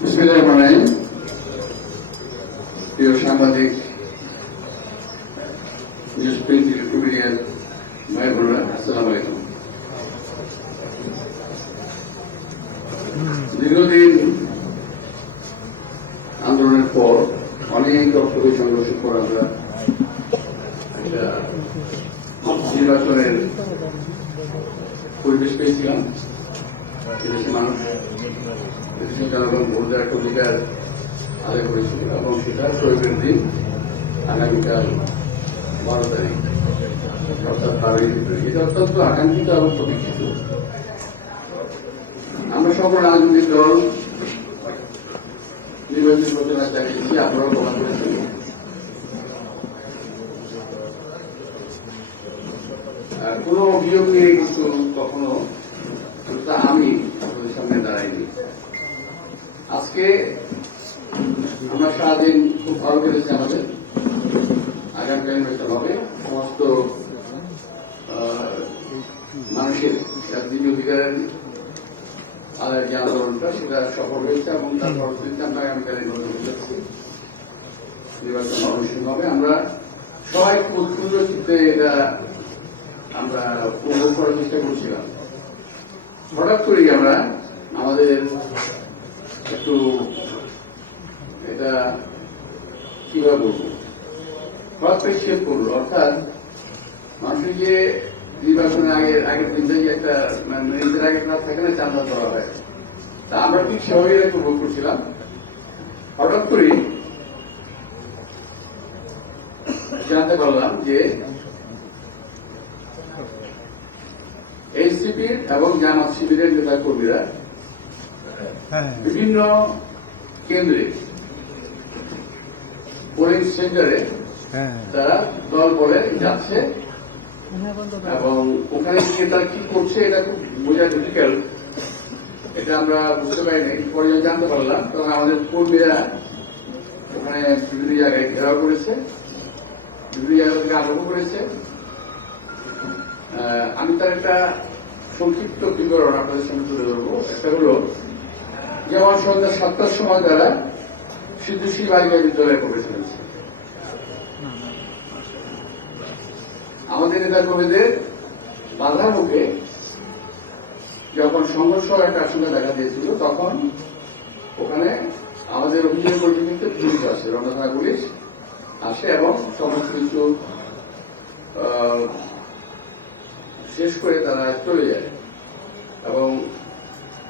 বিসমিল্লাহির প্রিয় সাংবাদিক নিউজ প্রিন্ট মিডিয়ার ভাই বোনেরা, আসসালামু আলাইকুম। দীর্ঘদিন আন্দোলনের পর অনেক রক্ত সংঘর্ষের পর আমরা একটা নির্বাচনের পরিবেশ পেয়েছিলাম। এদেশের মানুষ, এদেশের জনগণ ভোট দেওয়ার একটা অধিকার আদায় করেছিল এবং সেটা প্রয়োগের দিন আগামীকাল 12 তারিখ, অর্থাৎ 12 এপ্রিল। এটা অত্যন্ত আকাঙ্ক্ষিত এবং প্রতীক্ষিত। আমরা সকল রাজনৈতিক দল নির্বাচন প্রচারণা চালিয়েছি, আপনারাও প্রমাণ করেছেন। কোন অভিযোগ নিয়ে কিন্তু কখনো আমি আপনাদের সামনে দাঁড়াইনি। আজকে আমরা সারাদিন খুব ভালো কেটেছে আমাদের। আগামীকাল নির্বাচন হবে, সমস্ত মানুষের জাতীয় অধিকারের আদায়ের যে আন্দোলনটা সেটা সফল হয়েছে এবং তার পরবর্তীতে আমরা আগামীকাল নির্বাচন অনুষ্ঠিত হবে। আমরা সবাই খুব সুন্দর চিত্রে এটা আমরা উপভোগ করার চেষ্টা করছিলাম। হঠাৎ করেই আমরা আমাদের একটু এটা কিভাবে বলবো, হঠাৎ করে শেষ করলো। অর্থাৎ মানুষের যে নির্বাচনের আগের দিন থেকে একটা নিজের আগে ক্লাস থাকে না, চাঁদা করা হয়, তা আমরা ঠিক সেভাবে একটু ভোগ করছিলাম। হঠাৎ করেই জানতে পারলাম যে এনসিপির এবং জামাত শিবিরের নেতা কর্মীরা বিভিন্ন কেন্দ্রে, পোলিং সেন্টারে তারা দল বলে যাচ্ছে এবং ওখানে গিয়ে তারা কি করছে এটা খুব বোঝা ডিফিকাল্ট। এটা আমরা বুঝতে পারিনি, পরে জানতে পারলাম। তখন আমাদের কর্মীরা ওখানে বিভিন্ন জায়গায় ঘেরাও করেছে, বিভিন্ন জায়গা থেকে আরম্ভ করেছে। আমি তার একটা সংক্ষিপ্ত বিবরণ আপনাদের সামনে তুলে ধরবো। একটা হল, যেমন সন্ধ্যা 7টার সময় তারা সিদ্ধুশ্রী বালিকা বিদ্যালয়ে প্রবেশ করেছে। আমাদের নেতা কর্মীদের বাধার মুখে যখন সংঘর্ষ একটা আশঙ্কা দেখা দিয়েছিল, তখন ওখানে আমাদের অভিযোগের পরিপ্রেক্ষিতে পুলিশ আসে, রমনা থানা পুলিশ আসে এবং সমস্ত কিছু শেষ করে তারা চলে যায় এবং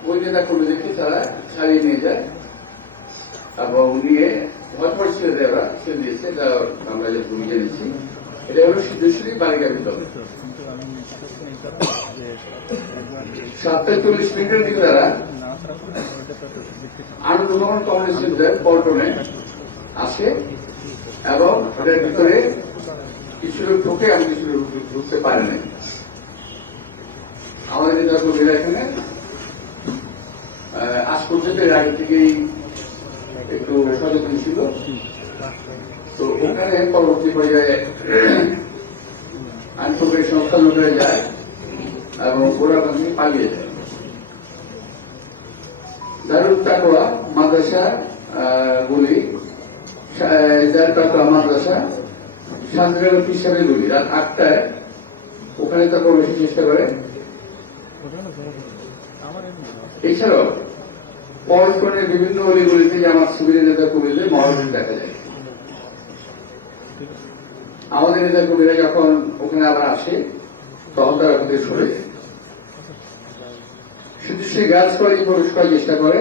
ওই নেতা কর্মীদেরকে তারা ছাড়িয়ে নিয়ে যায় এবং নিয়ে ভরপর ছেড়ে দেয়। ওরা ছেড়ে দিয়েছে, আমরা যে ভূমি জেনেছি। এটা হল সিদ্ধেশ্বরী বালিকা বিদ্যালয়। 7:40 দিকে তারা আনন্দমোহন কমিউনিস্ট সেন্টার পল্টনে আসে এবং এটার ভিতরে কিছু লোক ঢুকে এবং কিছু লোক ঢুকতে পারে না। আমাদের নেতা কর্মীরা এখানে আজ পর্যন্ত এর আগে থেকেই একটু সচেতন ছিল। তো ওখানে পরবর্তী পর্যায়ে আইন প্রক্রিয়া সংস্থা লোকেরা যায় এবং ওরা ওখান থেকে পালিয়ে যায়। দারুল তাকওয়া মাদ্রাসা গুলি, দারুল তাকওয়া মাদ্রাসা, শান্তিনগর হিসাবে গুলি রাত 8টায় ওখানে তা প্রবেশের চেষ্টা করে। এছাড়াও পল্টনের বিভিন্ন অলিগুলিতে জামাত শিবিরের নেতা কর্মীদের মহড়া দেখা যায়। আমাদের নেতা কর্মীরা যখন ওখানে আবার আসে, তখন তারা ওখান থেকে সরে যায়। শুধু সেই গাছ কলেজে প্রবেশ করার চেষ্টা করে,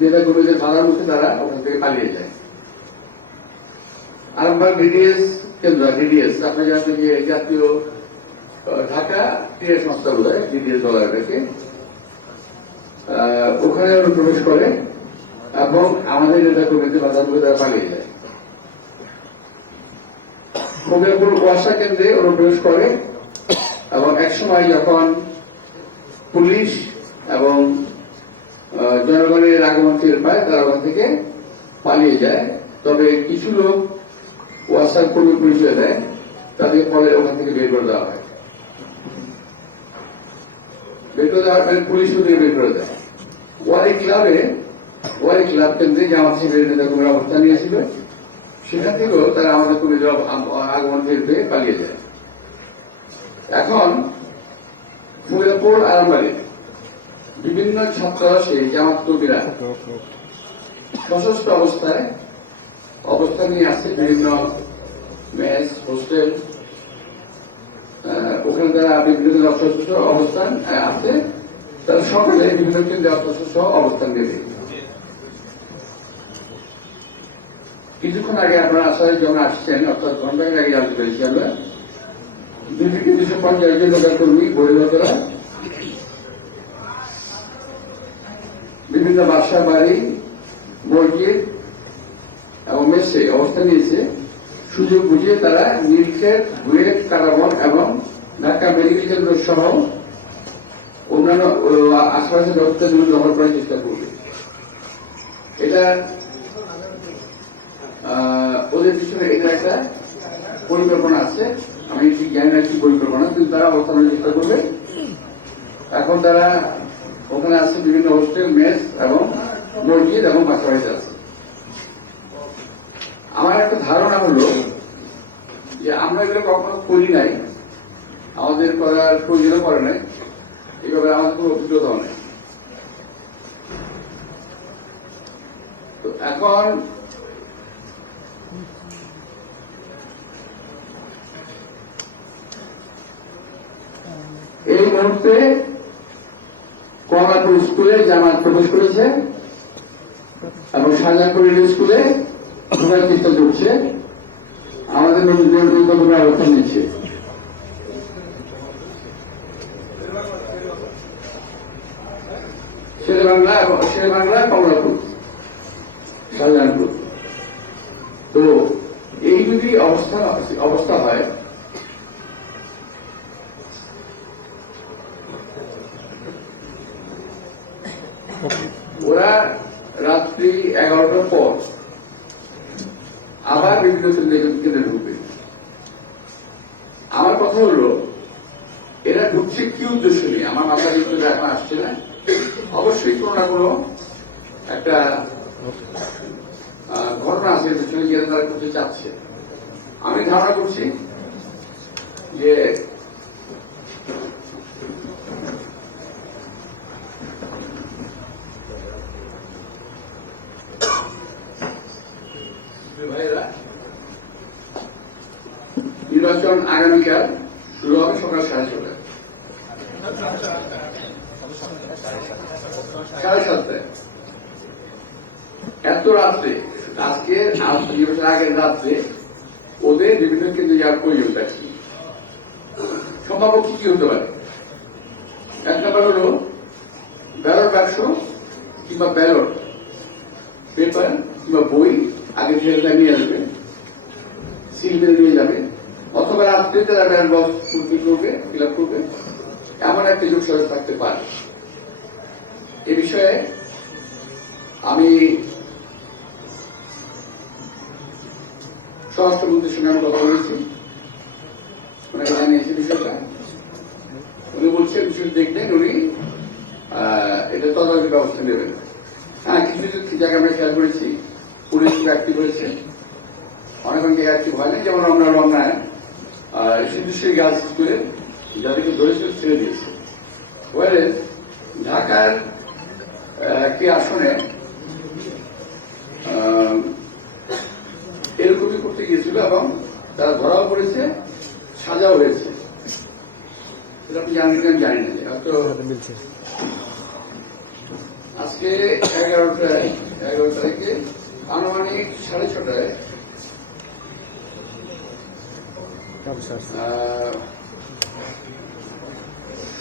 নেতা কর্মীদের বাধার মুখে তারা ওখান থেকে পালিয়ে যায়। আরামবাগ ডিডিএস কেন্দ্র, ডিডিএস আপনি জানেন যে জাতীয় ঢাকা ক্রীড়া সংস্থা বোধ, ডিডিএস বলা এটাকে। ওখানে প্রবেশ করে এবং আমাদের নেতা কর্মীদের বাধার মুখে তারা পালিয়ে যায়। খোগেরপুর ওয়াসা কেন্দ্রে অনুপ্রবেশ করে এবং একসময় যখন পুলিশ এবং জনগণের আগমন টের পায়, তারা ওখান থেকে পালিয়ে যায়। তবে কিছু লোক ওয়াসার কর্মী পরিচয় দেয়, তাদের পরে ওখান থেকে বের করে দেওয়া হয়। বের করে দেওয়ার পরে পুলিশ বের করে দেয়। ওয়ারি ক্লাবে ওয়ারি ক্লাব কেন্দ্রে জামাত শিবিরের নেতা কর্মীরা অবস্থান নিয়েছিল। সেখান থেকেও তারা আমাদের কর্মীদের আগমন টের পেয়ে পালিয়ে যায়। এখন ফরিদপুর আরামবাড়ির বিভিন্ন ছাত্র সেই জামাত কর্মীরা সশস্ত্র অবস্থায় অবস্থান নিয়ে আসছে বিভিন্ন মেস হোস্টেল, ওখানে তারা বিভিন্ন অস্ত্রশস্ত্র অবস্থান আছে। তারা সকলে বিভিন্ন কেন্দ্রে অস্ত্রশস্ত্র অবস্থান নেবে। কিছুক্ষণ আগে আপনারা আসায় যখন আসছেন, অর্থাৎ ঘন্টার আগে জানতে পেরেছি আমরা 250 জন নেতা কর্মী বহিরাগতরা বিভিন্ন বাসা বাড়ি মসজিদ এবং মেসে অবস্থান নিয়েছে। সুযোগ বুঝিয়ে তারা নীলক্ষেত, বুয়েট, কারাবন এবং ঢাকা মেডিকেল কেন্দ্র সহ অন্যান্য আশেপাশের ব্যবস্থাগুলো দখল করার চেষ্টা করবে। এটা ওদের পিছনে এটা একটা পরিকল্পনা আছে। আমি ঠিক জানি না কি পরিকল্পনা, কিন্তু তারা অবস্থানের চেষ্টা করবে। এখন তারা ওখানে আছে বিভিন্ন হোস্টেল, মেস এবং মসজিদ এবং বাসাবাড়িতে আছে। আমার একটা ধারণা হলো যে আমরা এগুলো কখনো করি নাই, আমাদের করার প্রয়োজনও করে নাই, এইভাবে আমাদের কোনো অভিজ্ঞতাও নেই। তো এখন এই মুহূর্তে কমলাপুর স্কুলে জামাত প্রবেশ করেছে এবং শাহজাহানপুর স্কুলে ঢোকার চেষ্টা করছে। আমাদের নতুন অবস্থান নিচ্ছে। শেরেবাংলা কমলাপুর শাহজাহানপুর। তো এই যদি অবস্থা হয়, ওরা রাত্রি 11টার পর আবার বিভিন্ন কেন্দ্রে ঢুকবে। আমার কথা হলো এরা ঢুকছে কি উদ্দেশ্য নিয়ে আমার মাথায় কিন্তু এখন আসছে না। অবশ্যই কোনো না কোনো একটা ঘটনা আছে পেছনে, যেটা তারা করতে চাচ্ছে। আমি ধারণা করছি যে ভাইয়েরা, নির্বাচন আগামীকাল শুরু হবে সকাল 7:30। 7:30 এত রাত্রে, আজকে নির্বাচন আগের রাত্রে ওদের বিভিন্ন কেন্দ্রে যাওয়ার প্রয়োজনটা কি, সম্ভাব্য কি হতে পারে? এক নম্বর হল ব্যালট বাক্স কিংবা ব্যালট পেপার কিংবা বই আগে ফেরত নিয়ে আসবে, সিল মেরে নিয়ে যাবে, অথবা রাত্রে তারা ব্যালট বক্স ফুলফিল করবে, ফিল আপ করবে। এমন একটা যোগসাজশ থাকতে পারে। এ বিষয়ে আমি স্বরাষ্ট্রমন্ত্রীর সঙ্গে আমি কথা বলেছি, ওনাকে জানিয়েছি বিষয়টা। উনি বলছেন বিষয়টি দেখলেন, উনি এটা তদারকি ব্যবস্থা নেবেন। হ্যাঁ, কিছু কিছু জায়গায় আমরা খেয়াল করেছি পুলিশ অ্যাক্টিভ হয়েছে, অনেক জায়গায় অ্যাক্টিভ হয় না। যেমন আমরা রমনায় সিদ্ধেশ্বরী গার্লস স্কুলে যাদেরকে ধরেছিল ছেড়ে দিয়েছে। ঢাকার একটি আসনে এরকমই করতে গিয়েছিল এবং তারা ধরাও পড়েছে, সাজাও হয়েছে। সেটা আপনি জানেন কিনা জানি না। হয়তো আজকে 11 তারিখে আনুমানিক 6:30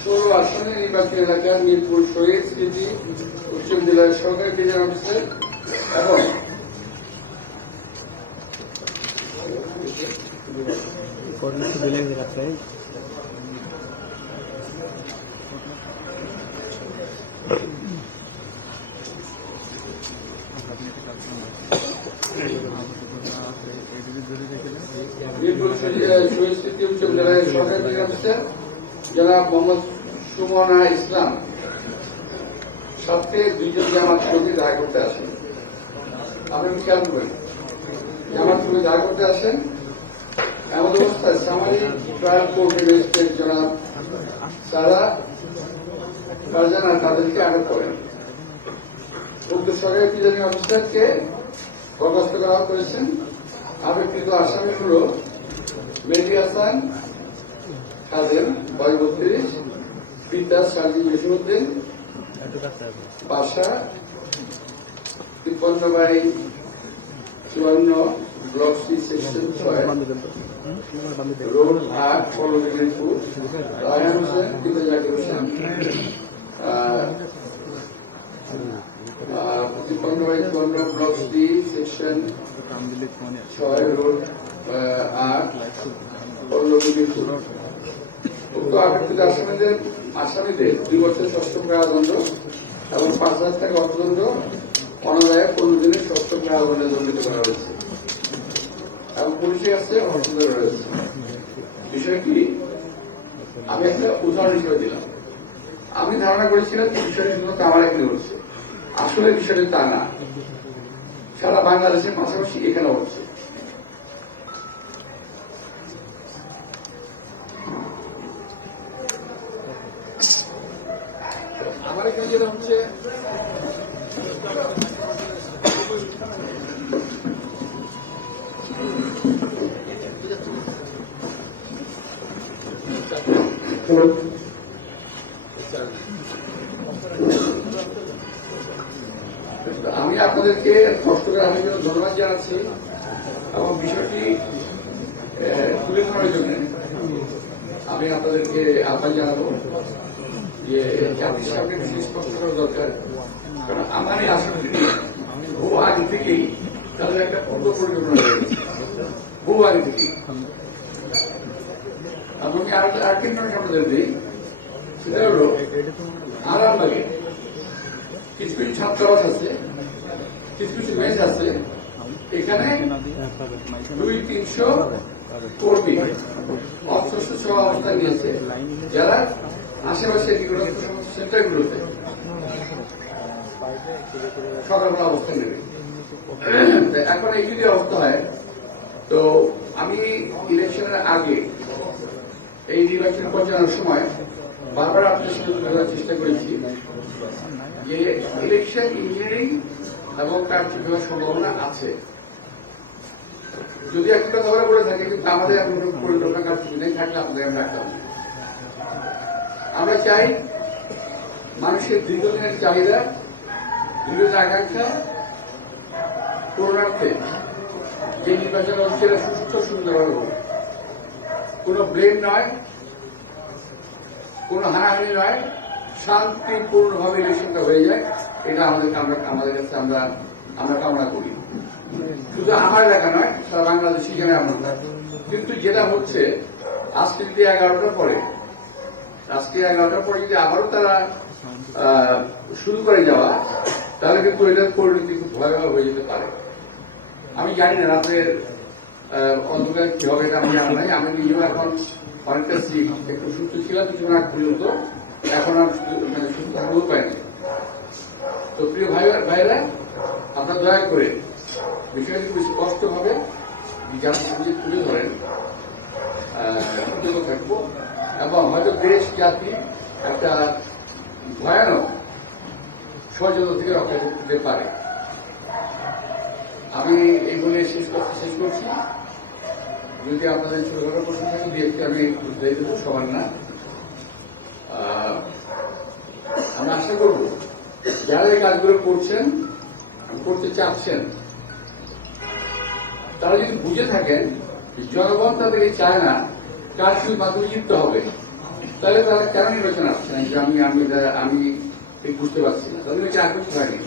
16 আসনে নির্বাচনী এলাকার মিরপুর শহীদ স্মৃতি উচ্চ বিদ্যালয়ের সরকারি ডিজাইন অফিসার এবং মিরপুর শহীদ স্মৃতি উচ্চ বিদ্যালয়ের সরকারি ডিজাইন অফিসার জনাব মোহাম্মদ সুমনা ইসলাম সাথে দুইজন জামাত কর্মী দেখা করতে আসেন। আপনি খেয়াল করেন, জামাত কর্মী দেখা করতে আসেন, এমন অবস্থায় সামারি ট্রায়াল কোর্টের ম্যাজিস্ট্রেট জনাব সারা ফারজানা তাদেরকে আটক করেন। উক্ত সরকারি প্রিজাইডিং অফিসারকে বরখাস্ত করা করেছেন। আবেগকৃত আসামিগুলো মেহেদী হাসান খাদেম, বয়স 32, পিতা সার্জিদ জসিমউদ্দিন, বাসা 53/54, block C, section 6, road 8, Pallabipur. Raihan Hossain, পিতা Zakir Hossain, 53/54, block C, section 6, road 8, Pallabipur. উক্ত আবেগকৃত আসামিদের 2 বছর সশ্রম কারাদণ্ড এবং 5,000 টাকা অর্থদণ্ড, অনাদায়ে 15 দিনের সশ্রম কারাদণ্ডে দণ্ডিত করা হয়েছে এবং পুলিশের কাছে হস্তান্তর রয়েছে। বিষয়টি আমি একটা উদাহরণ হিসেবে দিলাম। আমি ধারণা করেছিলাম যে বিষয়টি শুধুমাত্র আমার এখানে হচ্ছে, আসলে বিষয়টি তা না, সারা বাংলাদেশের পাশাপাশি এখানে হচ্ছে। আমার এখানে যেটা হচ্ছে, আমি আপনাদেরকে কষ্ট করে আমি ধন্যবাদ জানাচ্ছি এবং বিষয়টি তুলে ধরার জন্য আমি আপনাদেরকে আহ্বান জানাবো যে জাতির সামনে স্পষ্ট করা দরকার। কারণ আমার এই আসামটি বহু আগে থেকেই তাদের একটা পূর্ব পরিকল্পনা রয়েছে, বহু আগে থেকেই। আমি আরেকটি নয় আপনাদের দিই, সেটা হল আরামবাগে কিছু কিছু ছাত্রাবাস আছে, কিছু কিছু মেস আছে, এখানে 200-300 কর্মী অস্ত্র সহ অবস্থান নিয়েছে, যারা আশেপাশে সেন্টারগুলোতে সকালবেলা অবস্থান নেবে। এখন এই যদি অবস্থা হয়, তো আমি ইলেকশনের আগে এই নির্বাচন পৌঁছানোর সময় বারবার আপনার সাথে বলার চেষ্টা করেছি যে ইলেকশন ইঞ্জিনিয়ারিং এবং কারচুপি হওয়ার সম্ভাবনা আছে। যদি একটা কথা বলে থাকে, কিন্তু আমাদের এখন পরিকল্পনা কারচুপি নেই, থাকলে আপনাদের আমি রাখতাম। আমরা চাই মানুষের দীর্ঘদিনের চাহিদা, দীর্ঘদিনের আকাঙ্ক্ষা পূরণার্থে যে নির্বাচন হচ্ছে সুস্থ সুন্দরভাবে হোক, কোন ব্লেম নয়, কোন হানাহানি নয়, শান্তিপূর্ণভাবে ইলেকশনটা হয়ে যায়, এটা আমাদের কাছে আমরা কামনা করি। শুধু আমার এলাকা নয়, সারা বাংলাদেশি জন্য আমরা। কিন্তু যেটা হচ্ছে আজকে যদি 11টার পরে যদি আবারও তারা শুরু করে যাওয়া, তাহলে কিন্তু এটার পরিণতি খুব ভয়াবহ হয়ে যেতে পারে। আমি জানি না রাতের অন্ধকার কি হবে, এটা আমি জানা নাই। আমি নিজেও এখন অনেকটা একটু সুস্থ ছিলাম কিছুক্ষণ আগ পর্যন্ত, এখন আর সুস্থ থাকার উপায় নেই। তো প্রিয় ভাইরা, আপনারা দয়া করে বিষয়টি খুব স্পষ্টভাবে জাতির তুলে ধরেন, থাকবো এবং হয়তো দেশ জাতি একটা ভয়ানক ষড়যন্ত্র থেকে রক্ষা করতে পারে। আমি এই বলে শেষ করছি। যদি আপনাদের ছোটখাটো প্রশ্ন থাকে, দিয়ে আমি বুঝতে দেবো, সবার না। আমরা আশা করব যারা এই কাজগুলো করছেন, করতে চাচ্ছেন, তারা যদি বুঝে থাকেন জনগণ তাদেরকে চায় না, কারচুপির মাধ্যমে জিততে হবে, তাহলে তারা কেন নির্বাচন আসছে না? আমি বুঝতে পারছি না। তাদের কাছে আগ্রহ থাকে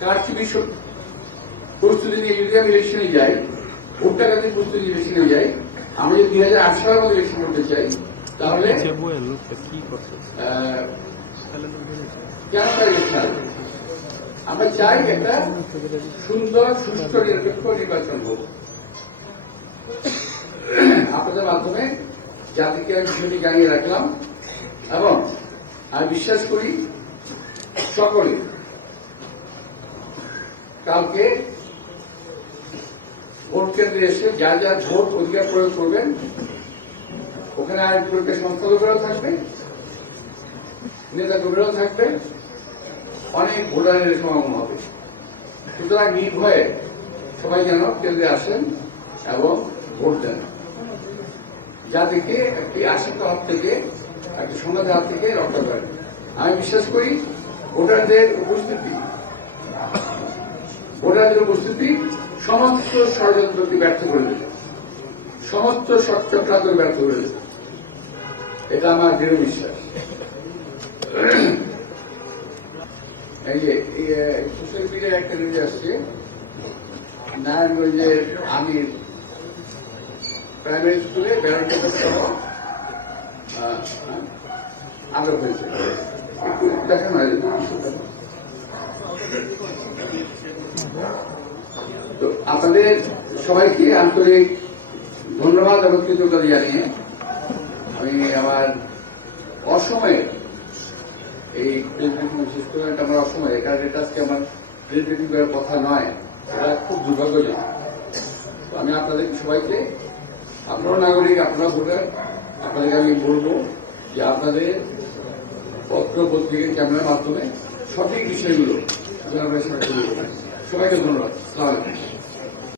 কারচুপি প্রস্তুতি নিয়ে যদি আমি ইলেকশনে যাই, ভোট টাকাতে প্রস্তুতি ইলেকশনে যাই, আমরা যদি 2008 সালের মধ্যে ইলেকশন করতে চাই, তাহলে কেন তার ইলেকশন আসবে? আমরা চাই একটা সুন্দর সুষ্ঠু নিরপেক্ষ নির্বাচন হোক। আপনাদের মাধ্যমে জাতিকে আমি বিষয়টি জানিয়ে রাখলাম এবং আমি বিশ্বাস করি সকলে কালকে ভোট কেন্দ্রে এসে যা যা ভোট অধিকার প্রয়োগ করবেন, ওখানে আইন প্রয়োগের সংস্থাগুলোও থাকবে, নেতা কর্মীরাও থাকবে, অনেক ভোটারের সমাগম হবে। সুতরাং নির্ভয়ে সবাই যেন কেন্দ্রে আসেন এবং ভোট দেন, যা থেকে একটি আশঙ্কা হাত থেকে, একটি সমাজের হাত থেকে রক্ষা করেন। আমি বিশ্বাস করি ভোটারদের উপস্থিতি সমস্ত ষড়যন্ত্রকে ব্যর্থ করে দেবে, সমস্ত চক্রান্ত ব্যর্থ করে দেবে, এটা আমার দৃঢ় বিশ্বাস। এই যে সোশ্যাল মিডিয়ায় একটা নিউজ আসছে, নারায়ণগঞ্জের আমির প্রাইমারি স্কুলে ব্যারোমিটার সহ আটক হয়েছে। একটু দেখেন না, তো আপনাদের সবাইকে আন্তরিক ধন্যবাদ এবং কৃতজ্ঞতা জানিয়ে আমি আমার অসময়ে এই শেষ করে আমার অসময়ে, কারণ এটা আজকে আমার প্রেজেন্টেটিং করার কথা নয়, এটা খুব দুর্ভাগ্যজনক। আমি আপনাদের সবাইকে, আপনারা নাগরিক, আপনারা ভোটার, আপনাদেরকে আমি বলবো যে আপনাদের পত্র পত্রিকা ক্যামেরার মাধ্যমে সঠিক বিষয়গুলো সবাইকে ধন্যবাদ। আসসালামু আলাইকুম।